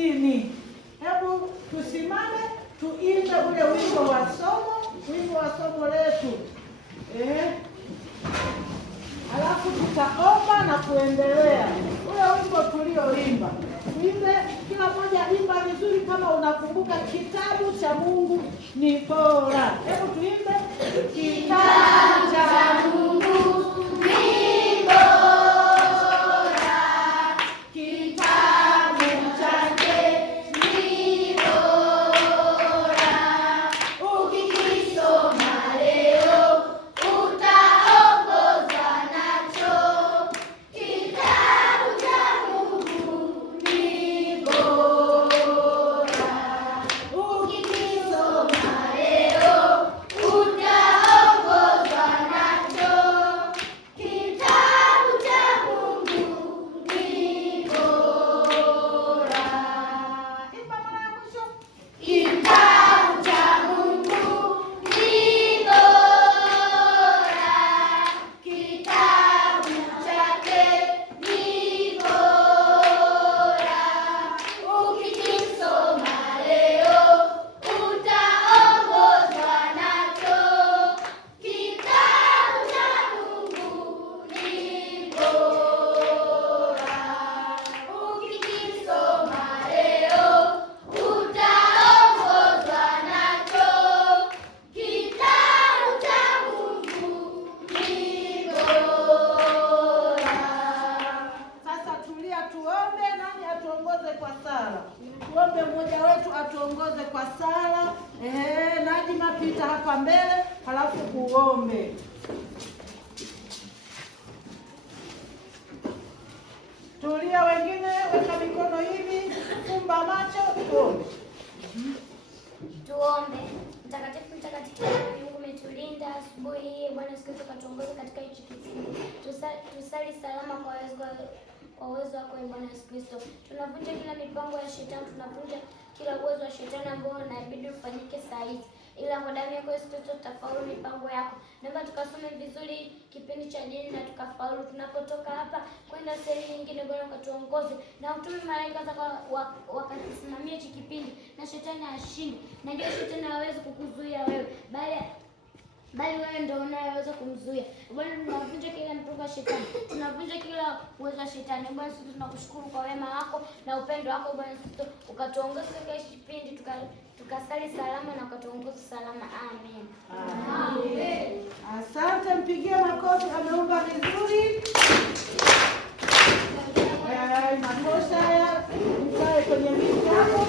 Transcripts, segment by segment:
50. Hebu tusimame tuimbe ule wimbo wa somo letu. Alafu tutaomba na kuendelea. Ule wimbo tulioimba, tuimbe kila mmoja, imba vizuri kama unakumbuka. Kitabu cha Mungu ni bora. Hebu tuimbe. Kitabu cha Mungu ni bora. Tuombe mmoja wetu atuongoze kwa sala. Najima, pita hapa mbele, halafu kuombe. Tulia, wengine weka mikono hivi, fumba macho, tuombe. Tuombe. Mtakatifu Mungu, umetulinda asubuhi hii. Bwana Yesu Kristo, katuongoze katika hichi kipindi. Tusali salama kwa uwezo wako Bwana Yesu Kristo. Tunavunja kila mipango ya shetani, tunavunja kila uwezo wa shetani ambao unabidi ufanyike saa hizi. Ila kwa damu yako Yesu Kristo tutafaulu mipango yako. Naomba tukasome vizuri kipindi cha dini na tukafaulu. Tunapotoka hapa kwenda sehemu nyingine, Bwana ukatuongoze na utume malaika zako wakasimamia hiki kipindi, na shetani ashinde. Na ndio shetani hawezi kukuzuia wewe, bali wewe ndio unayeweza kumzuia. Bwana, tunavunja kila mpango wa shetani, tunavunja kila uwezo wa shetani. Bwana sisi tunakushukuru kwa wema wako na upendo wako. Bwana sisi ukatuongoza katika kipindi, tukasali salama na ukatuongoza salama. Amen. Amen. Asante, mpigie makofi. Ameomba vizuri. Makosa haya mkae kwenye miti hapo.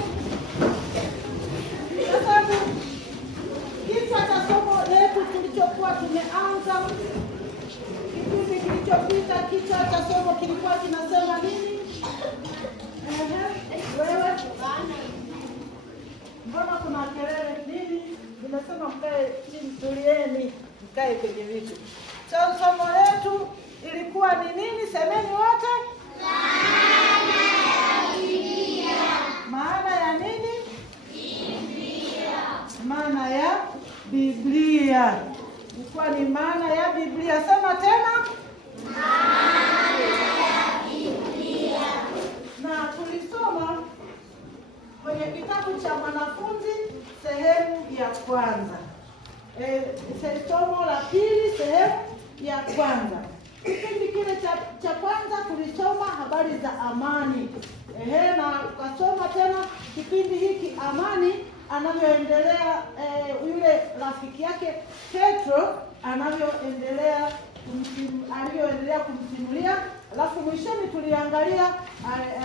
Sasa kichwa cha somo letu tulichokuwa tumeanza kipindi kilichopita, kichwa cha somo kilikuwa kinasema nini? Wewe mbona kuna kelele nini? Nimesema mkae chini, tulieni, mkae kwenye viti. Somo letu ilikuwa ni nini? Semeni wote. Maana ya nini? Maana ya Biblia. Ilikuwa ni maana ya Biblia. Sema tena. Maana ya Biblia. Na tulisoma kwenye kitabu cha Mwanafunzi sehemu ya kwanza. Somo la pili sehemu ya kwanza. Kipindi kile cha kwanza tulisoma habari za amani. Na tukasoma tena kipindi hiki amani anavyoendelea yule rafiki yake Petro alivyoendelea kumsimulia. Alafu mwishoni tuliangalia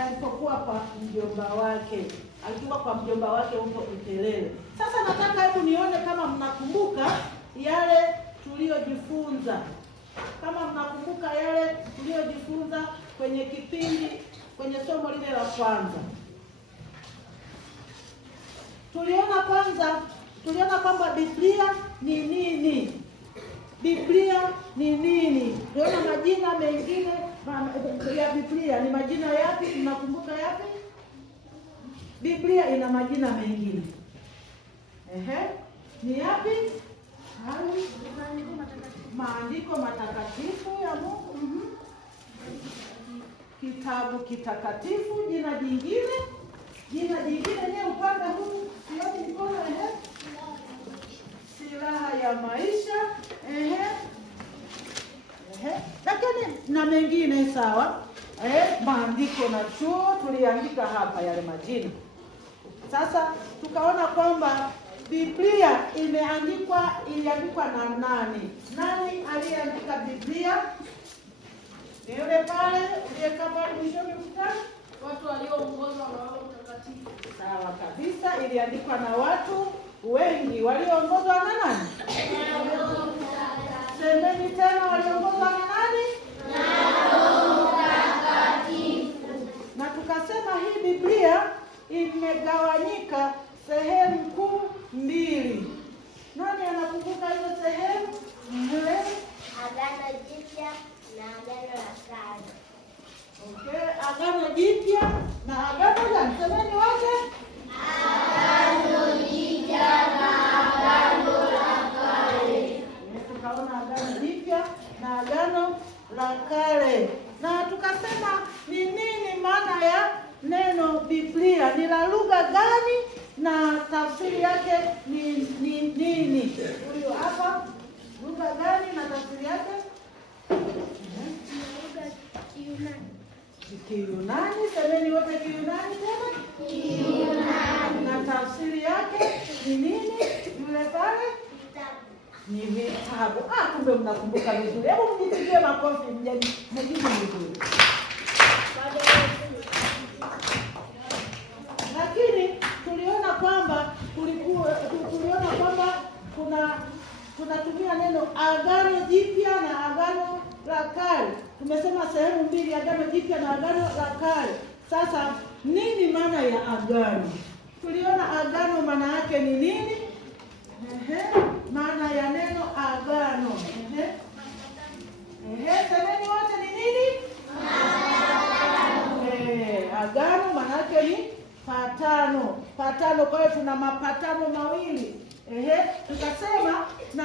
alipokuwa kwa mjomba wake. Alikuwa kwa mjomba wake huko Utelele. Sasa nataka hebu nione kama mnakumbuka yale tuliyojifunza. Kama mnakumbuka yale tuliyojifunza kwenye kipindi, kwenye somo lile la kwanza. Tuliona kwamba Biblia ni nini? Biblia ni nini? Tuliona majina mengine ya Biblia. Ni majina yapi? Mnakumbuka yapi? Biblia ina majina mengine. Ni yapi? Maandiko matakatifu ya Mungu. Kitabu kitakatifu, jina jingine. Jina jingine nye upande huu sioni mkono, silaha ya maisha, lakini na mengine sawa. Maandiko na chuo tuliandika hapa yale majina. Sasa tukaona kwamba Biblia iliandikwa na nani? Nani aliyeandika Biblia? Ni yule pale uliyekaa pale mwishoni mstari, watu walioongozwa na Roho Mtakatifu. Sawa kabisa, iliandikwa na watu wengi walioongozwa na nani? Semeni tena, waliongozwa na nani? Na Roho Mtakatifu. Na tukasema hii Biblia imegawanyika sehemu kuu mbili. Nani anakumbuka hizo sehemu? Agano Jipya na Agano la Kale. Okay, Agano Jipya na Agano la Kale. Semeni wote. Agano Jipya na Agano la Kale. Tukaona Agano Jipya na Agano la Kale. Na tukasema ni nini maana ya neno Biblia? Ni la lugha gani na tafsiri yake ni nini? Huyo hapa, lugha gani na tafsiri yake? Kiyunani. Semeni wote Kiyunani tena. Kiyunani. Na tafsiri yake ni nini? Yule pale ni vitabu. Kumbe mnakumbuka vizuri. Hebu mjipigie makofi mjibu vizuri. Lakini tuliona kwamba tunatumia neno Agano Jipya na Agano la Kale. Tumesema sehemu mbili, Agano Jipya na Agano la Kale. Sasa nini maana ya agano? Tuliona agano maana yake ni nini? Maana ya neno agano. Semeni wote ni nini? Agano maana yake ni patano. Kwa hiyo tuna mapatano mawili. Tukasema na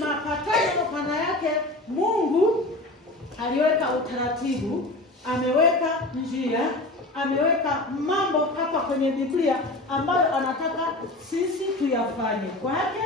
mapatano maana yake Mungu aliweka utaratibu, ameweka njia, ameweka mambo hapa kwenye Biblia ambayo anataka sisi tuyafanye kwake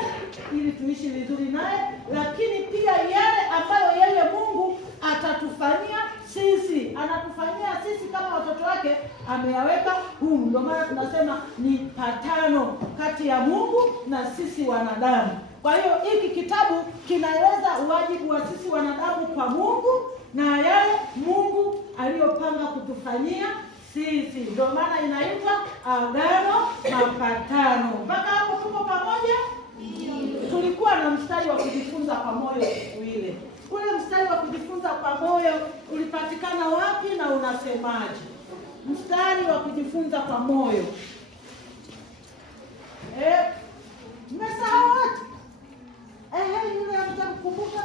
ili tuishi vizuri naye, lakini pia yale ambayo yeye Mungu atatufanyia sisi, anatufanyia sisi kama watoto wake, ameyaweka humu. Ndio maana tunasema ni patano kati ya Mungu na sisi wanadamu. Kwa hiyo hiki kitabu kinaeleza wajibu wa sisi wanadamu kwa Mungu na yale Mungu aliyopanga kutufanyia sisi. Ndio maana inaitwa agano mapatano. Mpaka hapo tuko pamoja? Tulikuwa na mstari wa kujifunza kwa moyo siku ile. Ule mstari wa kujifunza kwa moyo ulipatikana wapi na unasemaje? Mstari wa kujifunza kwa moyo. Mmesahau wote? Yule anataka kukumbuka.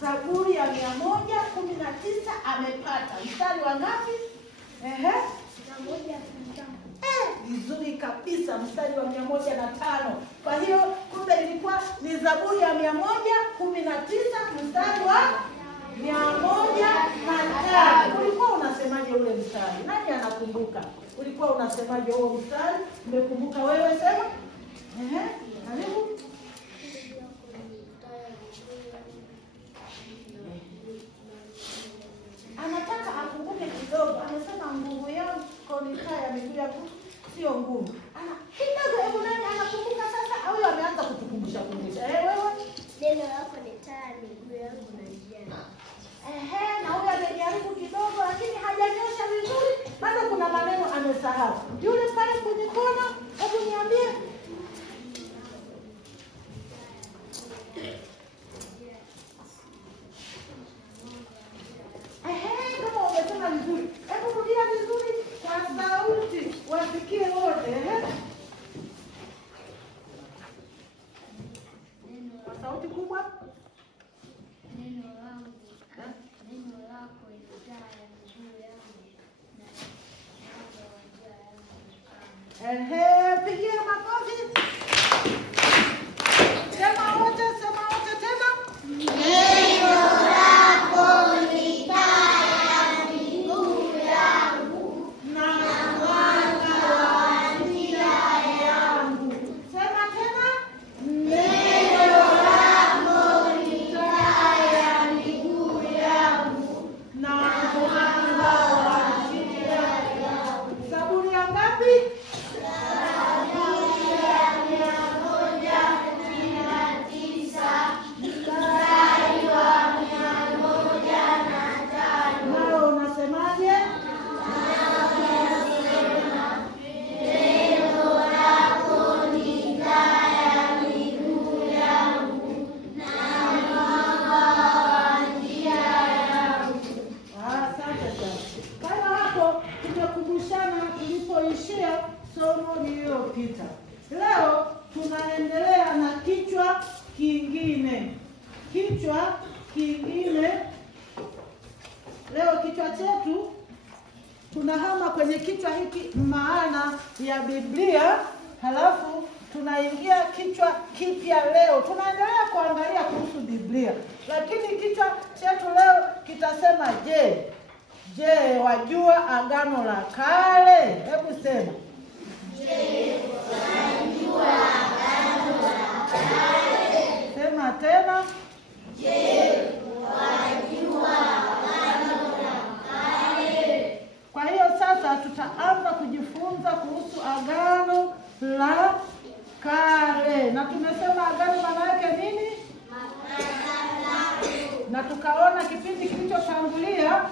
Zaburi ya 119 amepata. Mstari wa ngapi? Vizuri kabisa, mstari wa 105. Kwa hiyo kumbe ilikuwa ni Zaburi ya 119 mstari wa 105. Ulikuwa unasemaje ule mstari? Nani anakumbuka? Ulikuwa unasemaje huo mstari? Umekumbuka wewe, sema. Karibu. Anataka akumbuke kidogo. Anasema nguvu yako ni taa ya miguu yangu, sio nguvu. Kidogo, hebu nani anakumbuka sasa? Au ameanza kutukumbusha. Wewe? Neno lako ni taa ya miguu yangu na njia. Na huyu amejaribu kidogo lakini hajanyosha vizuri. Bado kuna maneno amesahau. Yule pale kwenye kona, hebu niambie. Kama umesema vizuri, hebu rudia vizuri kwa sauti wasikie wote. Kwa sauti kubwa. Neno lako ni taa ya miguu yangu na mwanga wa njia yangu. Pigia makofi. Sema wote tena. Neno lako ni taa ya miguu yangu kichwa kingine. Leo kichwa chetu tunahama kwenye kichwa hiki maana ya Biblia, halafu tunaingia kichwa kipya. Leo tunaendelea kuangalia kuhusu Biblia, lakini kichwa chetu leo kitasema je, wajua Agano la Kale? Hebu sema, je, wajua Agano la Kale? Sema tena, je, wajua Agano la Kale? Kwa hiyo sasa tutaanza kujifunza kuhusu Agano la Kale, na tumesema agano maana yake nini? Na tukaona kipindi kilichotangulia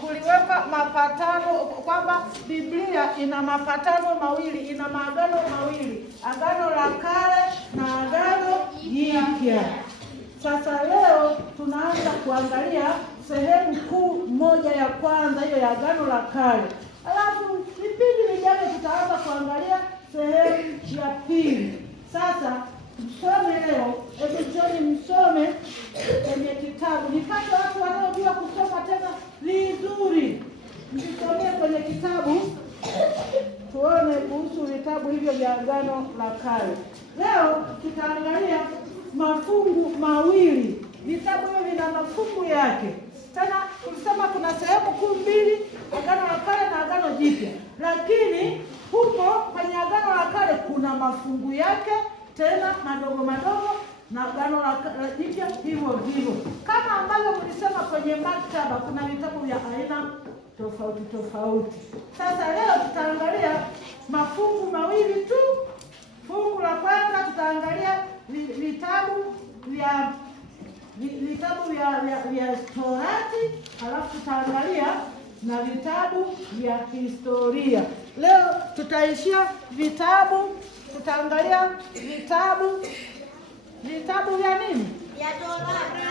kuliweka mapatano, kwamba Biblia ina mapatano mawili, ina maagano mawili, Agano la Kale na Agano Jipya. Sasa leo tunaanza kuangalia sehemu kuu moja ya kwanza, hiyo ya Agano la Kale. Alafu vipindi vijavyo tutaanza kuangalia sehemu ya pili. Sasa msome leo, msome kwenye kitabu. Nipate watu wanaojua kusoma tena vizuri, msomee kwenye kitabu, tuone kuhusu vitabu hivyo vya Agano la Kale. Leo tutaangalia mafungu mawili. Vitabu hivyo vina mafungu yake. Tena tulisema kuna sehemu kuu mbili, Agano la Kale na Agano Jipya. Lakini huko kwenye Agano la Kale kuna mafungu yake tena madogo madogo, na Agano la Jipya hivyo hivyo. Kama ambavyo tulisema kwenye maktaba kuna vitabu vya aina tofauti tofauti. Sasa leo tutaangalia mafungu mawili tu. Fungu la kwanza tutaangalia vitabu vya Torati, halafu tutaangalia na vitabu vya historia. Leo tutaishia tutaangalia vitabu vya nini? Ya Torati.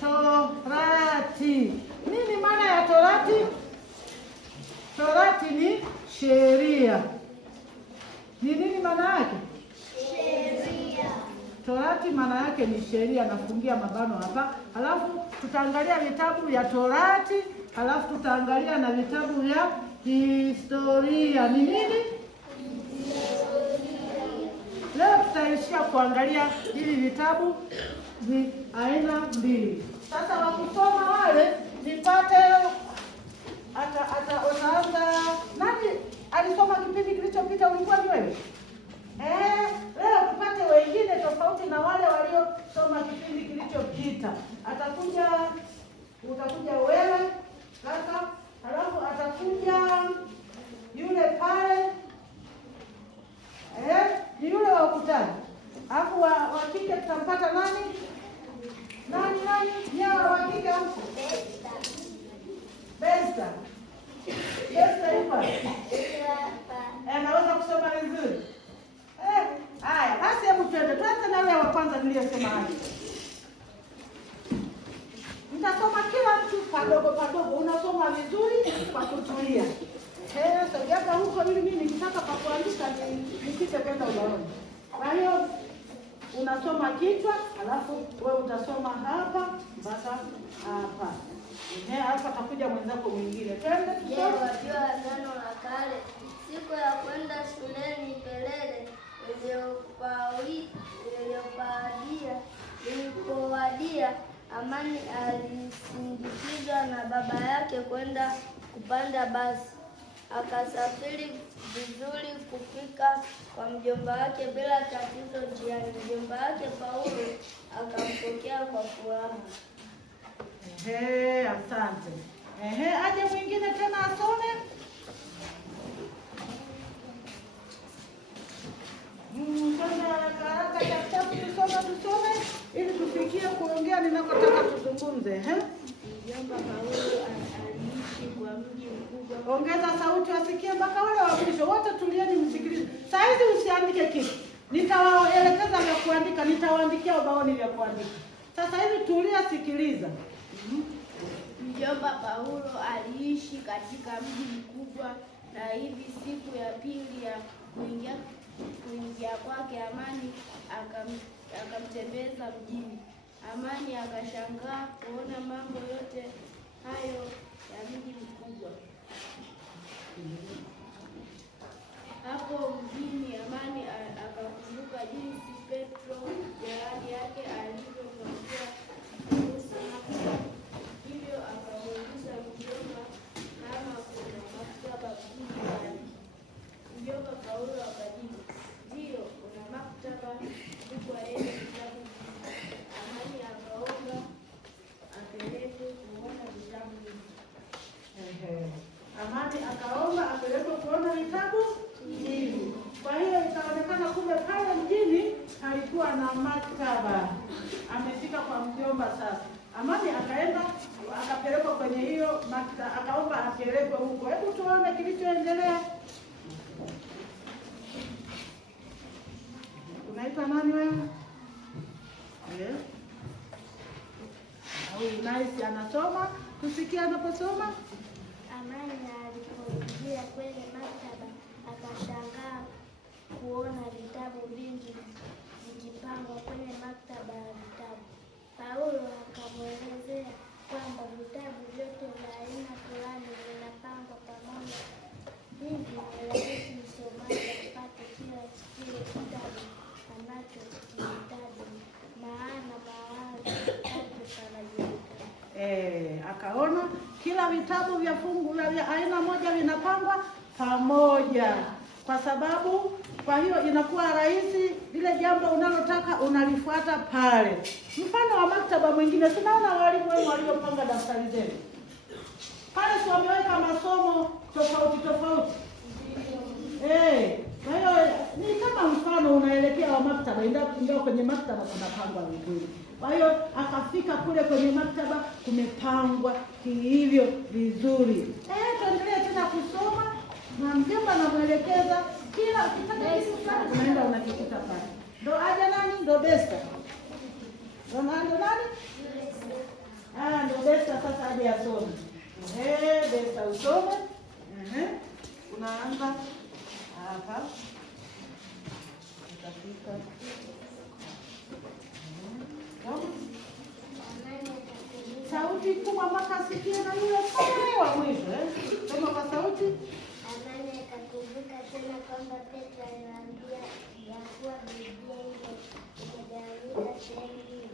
Torati. Nini maana ya Torati? Torati ni sheria. Ni nini maana yake? Sheria. Torati maana yake ni sheria, nafungia mabano hapa. Halafu tutaangalia vitabu vya Torati, halafu tutaangalia na vitabu vya historia. Ni nini? Leo tutaishia kuangalia hivi vitabu aina mbili. Sasa wakusoma wale nipate utaanza. Nani alisoma kipindi kilichopita? Ulikuwa ni wewe? Leo tupate wengine tofauti na wale waliosoma kipindi kilichopita. Utakuja wewe kaka, halafu atakuja yule pale, ni yule wa ukutani. Alafu wa kike tutampata nani? Nyawa wa kike hapo. Besta yuko? Anaweza kusoma vizuri. Haya, basi hebu tuende. Tuanze na yule wa kwanza niliyosema hapo. Nitasoma kila mtu padogo, unasoma vizuri kwa kutulia. Sogea huko ili mimi nikitaka pa kuandika nisije kwenda ubaoni. Kwa hiyo unasoma kichwa, alafu wewe utasoma hapa mpaka hapa. Hapa takuja mwenzako mwingine. Twende tusome. Wajua Agano la Kale. Siku ya kwenda shuleni kelele ilipowadia, Amani alisindikizwa na baba yake kwenda kupanda basi. Akasafiri vizuri kufika kwa mjomba wake bila tatizo njiani. Mjomba wake Paulo akampokea kwa furaha. Asante. Aje mwingine tena asome. Haraka tusome ili tufikie kuongea ninakotaka tuzungumze. Mjomba Paulo aliishi kwa mji mkubwa. Ongeza sauti wasikie mpaka wale wa mwisho. Wote tulieni msikilize. Saa hizi usiandike kitu. Nitawaelekeza vya kuandika, nitawaandikia ubaoni vya kuandika. Sasa hivi tulia, sikiliza. Mjomba Paulo aliishi katika mji mkubwa, na hivi siku ya pili ya kuingia kwake Amani akamtembeza mjini. Amani akashangaa kuona mambo yote hayo ya mji mkubwa. Hapo mjini Amani akakumbuka jinsi Petro jirani yake alivyomwambia kuhusu maktaba. Hivyo akamuuliza mjomba kama kuna maktaba mjini. Mjomba Paulo akajibu, ndiyo, kuna maktaba kubwa yenye vitabu vingi. Amani akaomba apelekwe kuona vitabu vingi. Amani akaomba apelekwe kuona vitabu vingi. Kwa hiyo ikaonekana kumbe pale mjini alikuwa na maktaba. Amefika kwa mjomba sasa. Amani akaenda akapelekwa kwenye hiyo maktaba, akaomba apelekwe huko. Hebu tuone kilichoendelea. Unaitwa nani wewe? Huyu Nice anasoma. Tusikie anaposoma. Amani alipoingia kwenye maktaba akashangaa kuona vitabu vingi vikipangwa kwenye maktaba ya vitabu. Paulo akamwelezea kwamba vitabu vyote vya aina fulani vinapangwa pamoja. Hivi ni rahisi msomaji apate kile kitabu anachokihitaji, maana mahali pake panajulikana. Akaona kila vitabu vya fungu vya aina moja vinapangwa pamoja, kwa hiyo inakuwa rahisi lile jambo unalotaka unalifuata pale. Mfano wa maktaba mwingine, tunaona walimu wenu waliopanga daftari zenu pale, si wameweka masomo tofauti tofauti. Kwa hiyo ni kama mfano unaelekea wa maktaba, ndio kwenye maktaba kunapangwa vizuri. Kwa hiyo akafika kule kwenye maktaba kumepangwa hivyo vizuri. Tuendelee tena kusoma na mjomba anamwelekeza kila kitabu unaenda unakikuta pale. Ndo aje nani? Ndo Besta. Ndo nani? Ndo Besta sasa aje asome. Besta usome. Unaanza hapa. Utafika. Sauti kubwa mpaka asikie na yule wa mwisho. Sema kwa sauti. Amani akakumbuka tena kwamba Petro aliwaambia ya kuwa Biblia ile imegawanyika sehemu mbili,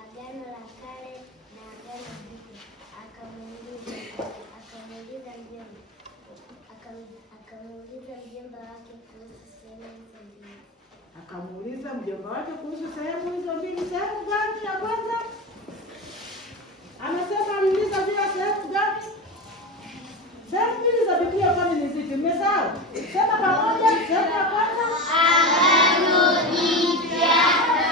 Agano la Kale na Agano Jipya. Akamuuliza mjomba wake kuhusu sehemu hizo mbili. Akamuuliza mjomba wake kuhusu sehemu hizo mbili. Sehemu gani ya kwanza? Anasema aliuliza bila sehemu gani? Sehemu mbili za Biblia kwani ni zipi? Mmesahau? Sema pamoja. Sehemu ya kwanza Agano Jipya na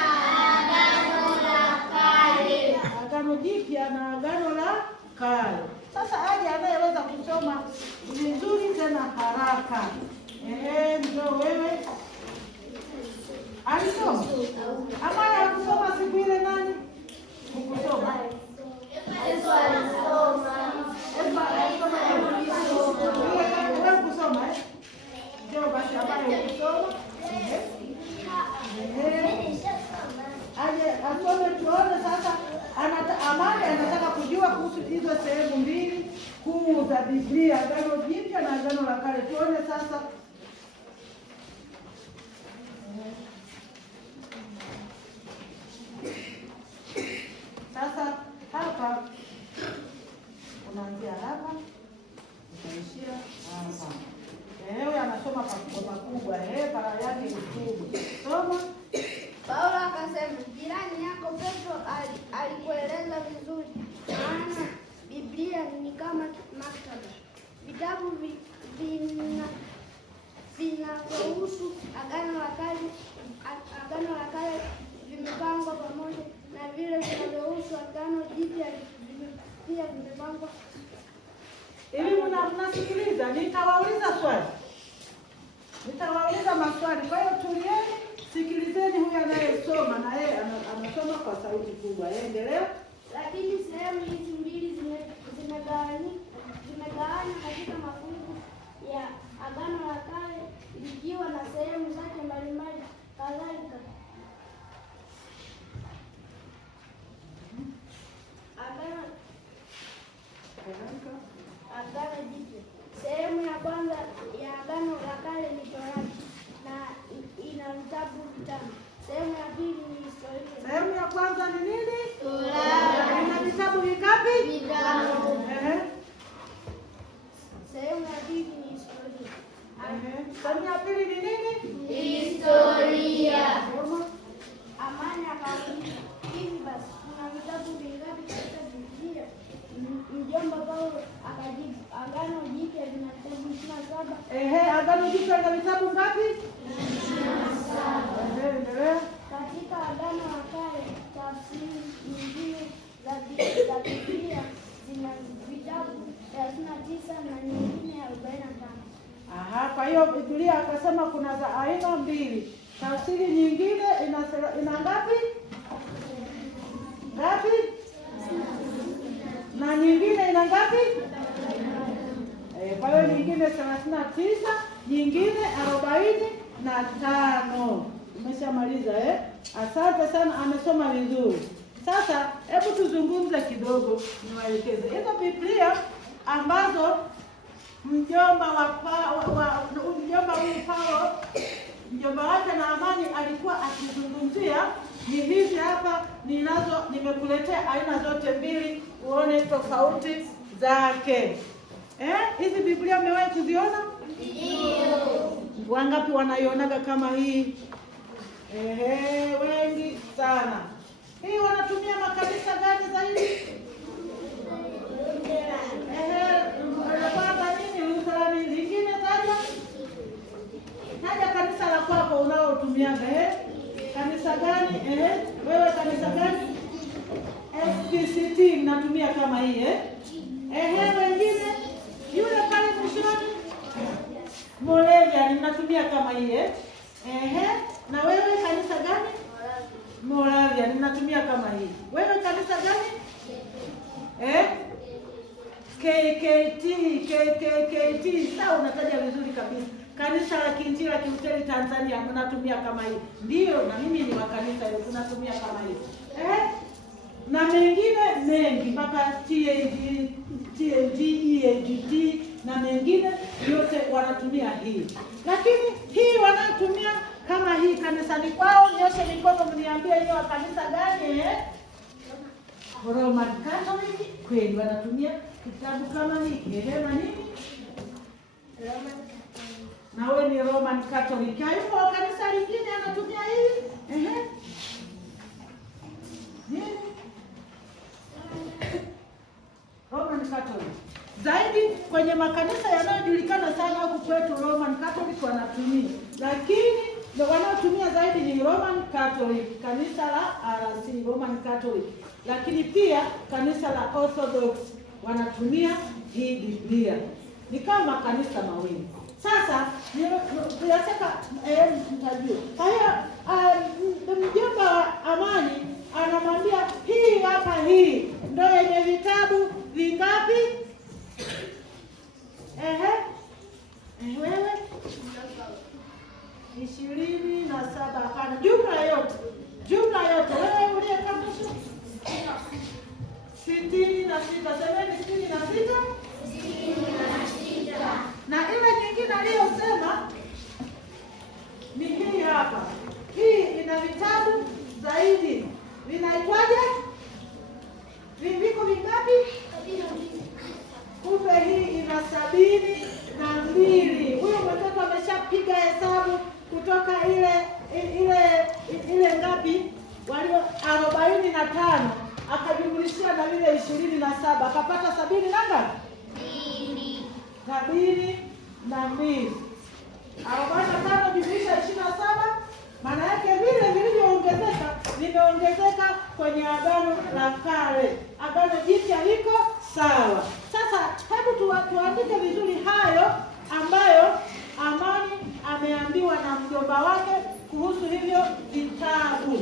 Agano la Kale. Agano Jipya na Agano la Kale. Sasa aje anayeweza kusoma vizuri tena haraka. Ndio wewe. Alisoma? Ama hakusoma siku ile nani? Hukusoma? Yesu alisoma. Wewe kusoma ndio basi ambaye kusoma. Aje asome tuone sasa. Amani anataka kujua kuhusu hizo sehemu mbili kuu za Biblia, Agano Jipya na Agano la Kale. Tuone sasa. Sasa hapa unaanzia hapa utaishia hapa. Wewe anasoma kwa makubwa, para yake ni kubwa. Soma. Paulo akasema, jirani yako Petro alikueleza vizuri, maana Biblia ni kama maktaba. Vitabu vinavyohusu Agano la Kale vimepangwa pamoja na vile vinavyohusu Agano Jipya pia vimepangwa. Ili mnasikiliza, nitawauliza maswali. Kwa hiyo tulieni, sikilizeni huyu anayesoma na yeye anasoma kwa sauti kubwa. Endelea. Lakini sehemu hizi mbili zimegawanywa katika mafungu ya Agano la Kale likiwa na sehemu zake mbalimbali kadhalika. Agano Jipya. Sehemu ya kwanza ya Agano la Kale ni Torati na ina vitabu vitano. Sehemu ya pili ni historia. Sehemu ya kwanza ni nini? Torati. Ina vitabu vingapi? Vitano. Sehemu ya pili ni historia. Sehemu ya pili ni nini? Historia. Amani akauliza, hivi basi kuna vitabu vingapi katika Biblia? Mjomba Paulo akajibu, Agano Jipya lina vitabu 27. Agano Jipya lina vitabu ngapi? 27. Endelea. Katika Agano la Kale tafsiri nyingine za Biblia zina vitabu 39 na nyingine 45. Kwa hiyo Biblia akasema kuna za aina mbili. Tafsiri nyingine ina ngapi? Ngapi? Na nyingine ina ngapi? Kwa hiyo nyingine 39, nyingine 45. Umeshamaliza Asante sana, amesoma vizuri. Sasa hebu tuzungumze kidogo, niwaelekeze hizo Biblia ambazo mjomba huyu Paulo, mjomba wake na Amani alikuwa akizungumzia. Ni hizi hapa nimekuletea aina zote mbili uone tofauti zake. Hizi Biblia umewahi kuziona? Ndio. Wangapi wanaionaga kama hii? Wengi sana. Hii wanatumia makanisa gani zaidi? Lingine taja kanisa la kwako unaotumiaga. Kanisa gani? Wewe kanisa gani? FPCT mnatumia kama hii wengine yule pale mwishoni Moravian mnatumia kama hii na wewe kanisa gani? Moravian mnatumia kama hii. Wewe kanisa gani? KKT. Sawa, unataja vizuri kabisa. Kanisa la Kiinjili la Kilutheri Tanzania mnatumia kama hii. Ndio, na mimi ni wa kanisa hilo, tunatumia kama hii. Na mengine mengi mpaka TAG, EAGT na mengine yote wanatumia hii. Lakini hii wanatumia kama hii kanisani kwao, nyoshe mikono mniambie hiyo kanisa gani? Roman Catholic. Kweli wanatumia kitabu kama hiki. Na nini? Na wewe ni Roman Catholic. Hayuko kanisa lingine anatumia hili? Nini? Roman Catholic. Zaidi kwenye makanisa yanayojulikana sana huku kwetu Roman Catholic wanatumia. Lakini wanaotumia zaidi ni Roman Catholic, kanisa la RC Roman Catholic. Lakini pia kanisa la Orthodox wanatumia hii Biblia. Ni kama makanisa mawili. Sasa tunataka mtajua. Kwa hiyo mjomba wa Amani anamwambia hii hapa, hii ndio yenye vitabu vingapi? Wewe 27. Hapana, jumla yote wewe uliyekaa mwisho 66. Semeni 66. Na ile nyingine aliyosema ni hii hapa. Hii ina vitabu zaidi. Vinaitwaje? Viko vingapi? Kumbe hii ina 72. Huyo mtoto ameshapiga hesabu kutoka ile ngapi? Walio 45 akajumlishia na vile 27 akapata 70 na ngapi? 72. 45 jumlisha 27, maana yake vile vilivyoongezeka vimeongezeka kwenye Agano la Kale. Agano Jipya liko sawa. Sasa hebu tuandike vizuri hayo ambayo Amani ameambiwa na mjomba wake kuhusu hivyo vitabu.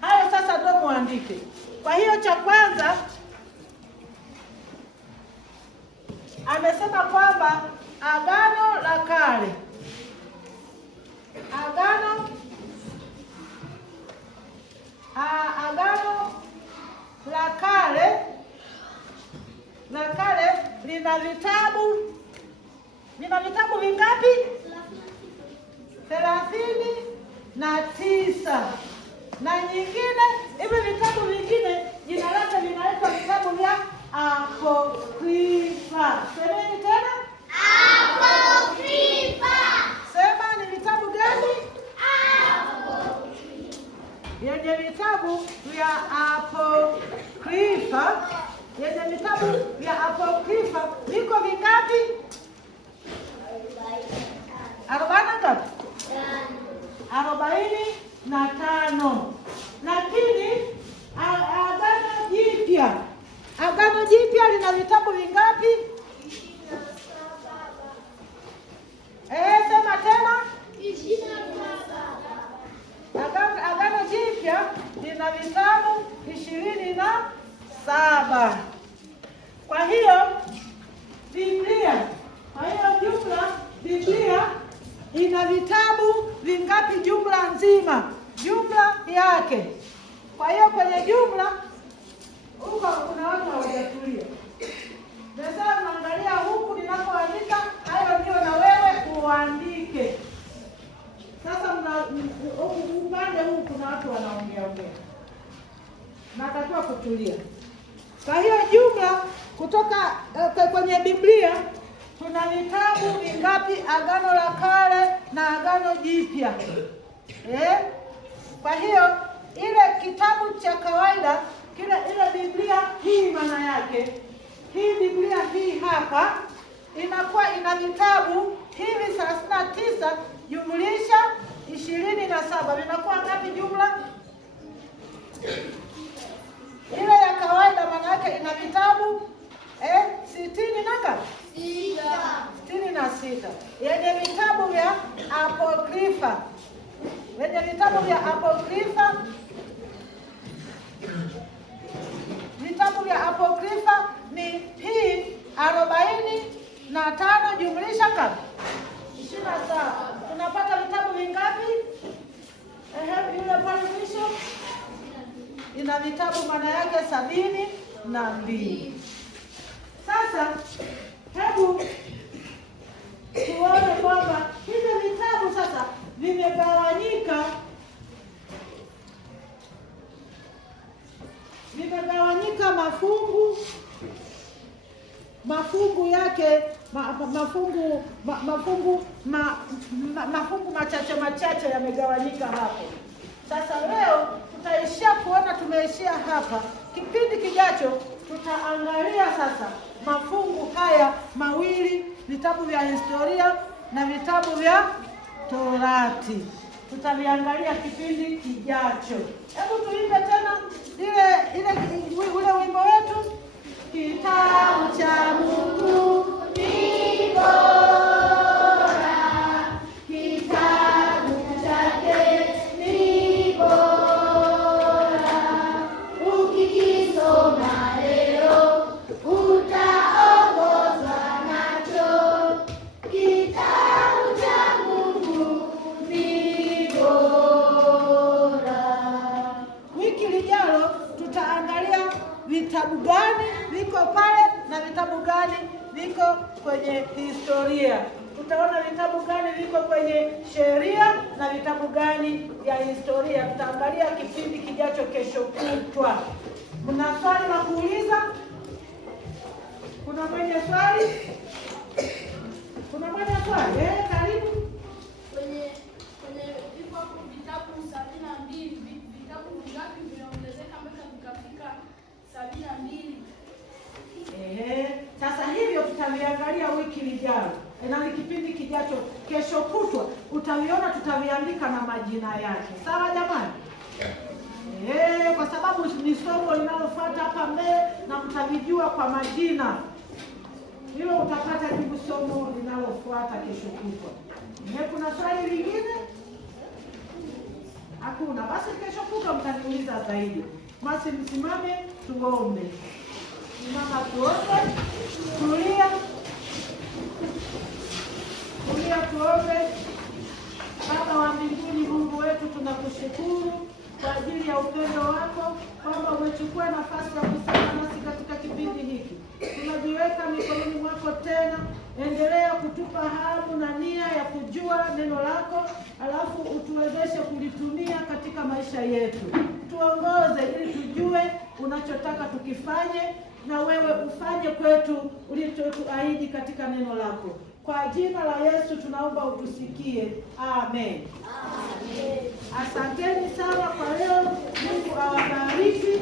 Hayo sasa ndio muandike. Kwa hiyo cha kwanza amesema kwamba Agano la Kale, Agano la Kale la Kale lina vitabu vingapi? 39. Na nyingine, hivi vitabu vingine jina lake linaitwa vitabu vya Apokrifa. Semeni tena, Apokrifa. Sema ni vitabu gani? Yenye vitabu vya Apokrifa. Yenye vitabu vya Apokrifa viko vingapi? 45. Lakini Agano Jipya lina vitabu vingapi? 27. Sema tena, 27. Agano Jipya lina vitabu 27. Kwa hiyo jumla Biblia ina vitabu vingapi jumla nzima? Jumla yake. Kwa hiyo kwenye jumla huko kuna watu hawajatulia. Sasa unaangalia huku ninapoandika, hayo ndio na wewe uandike. Sasa upande huu kuna watu wanaongea. Natakiwa kutulia. Kwa hiyo jumla kutoka kwenye Biblia tuna vitabu vingapi? Agano la Kale na Agano Jipya. Kwa hiyo ile kitabu cha kawaida ile Biblia hii, maana yake hii Biblia hii hapa inakuwa ina vitabu hivi 39 jumlisha 27. Vinakuwa ngapi jumla? Ile ya kawaida maana yake ina vitabu 66. Yenye vitabu vya Apokrifa. Vitabu vya Apokrifa ni hii 45 jumlisha ngapi? 27. Tunapata vitabu vingapi? Yule pale mwisho ina vitabu maana yake 72. Sasa hebu tuone kwamba hivi vitabu sasa vimegawanyika mafungu yake, mafungu machache yamegawanyika hapo. Sasa leo tutaishia kuona, tumeishia hapa. Kipindi kijacho tutaangalia sasa mafungu haya mawili, vitabu vya historia na vitabu vya Torati. Tutaviangalia kipindi kijacho. Hebu tuimbe tena ule wimbo wetu, kitabu cha Mungu ni bora, kitabu chake ni bora, ukikisoma leo utaongozwa nacho. Kitabu cha Mungu ni bora. Wiki lijalo tutaangalia vitabu gani viko pale na vitabu gani viko kwenye historia. Tutaona vitabu gani viko kwenye sheria na vitabu gani vya historia. Tutaangalia kipindi kijacho kesho kutwa. Kuna swali la kuuliza? Kuna mwenye swali? Karibu. Kwenye iko vitabu 72, vitabu vingapi vinaongezeka mpaka vikafika 72? Sasa hivyo tutaviangalia wiki lijalo na kipindi kijacho kesho kutwa utaviona, tutaviandika na majina yake. Sawa jamani? Kwa sababu ni somo linalofuata hapa mbele na mtavijua kwa majina. Hilo utapata jibu somo linalofuata kesho kutwa. Kuna swali lingine? Hakuna. Basi kesho kutwa mtaniuliza zaidi. Basi msimame tuombe. Mama tuombe. Tulia tuombe. Baba wa mbinguni, Mungu wetu, tunakushukuru kwa ajili ya upendo wako, kwamba umechukua nafasi ya kusema nasi katika kipindi hiki. Tunajiweka mikononi mwako tena. Endelea kutupa hamu na nia ya kujua neno lako, alafu utuwezeshe kulitumia katika maisha yetu. Tuongoze ili tujue unachotaka tukifanye, na wewe ufanye kwetu ulichotuahidi katika neno lako. Kwa jina la Yesu tunaomba utusikie. Amen. Amen. Asanteni sana kwa leo. Mungu awabariki.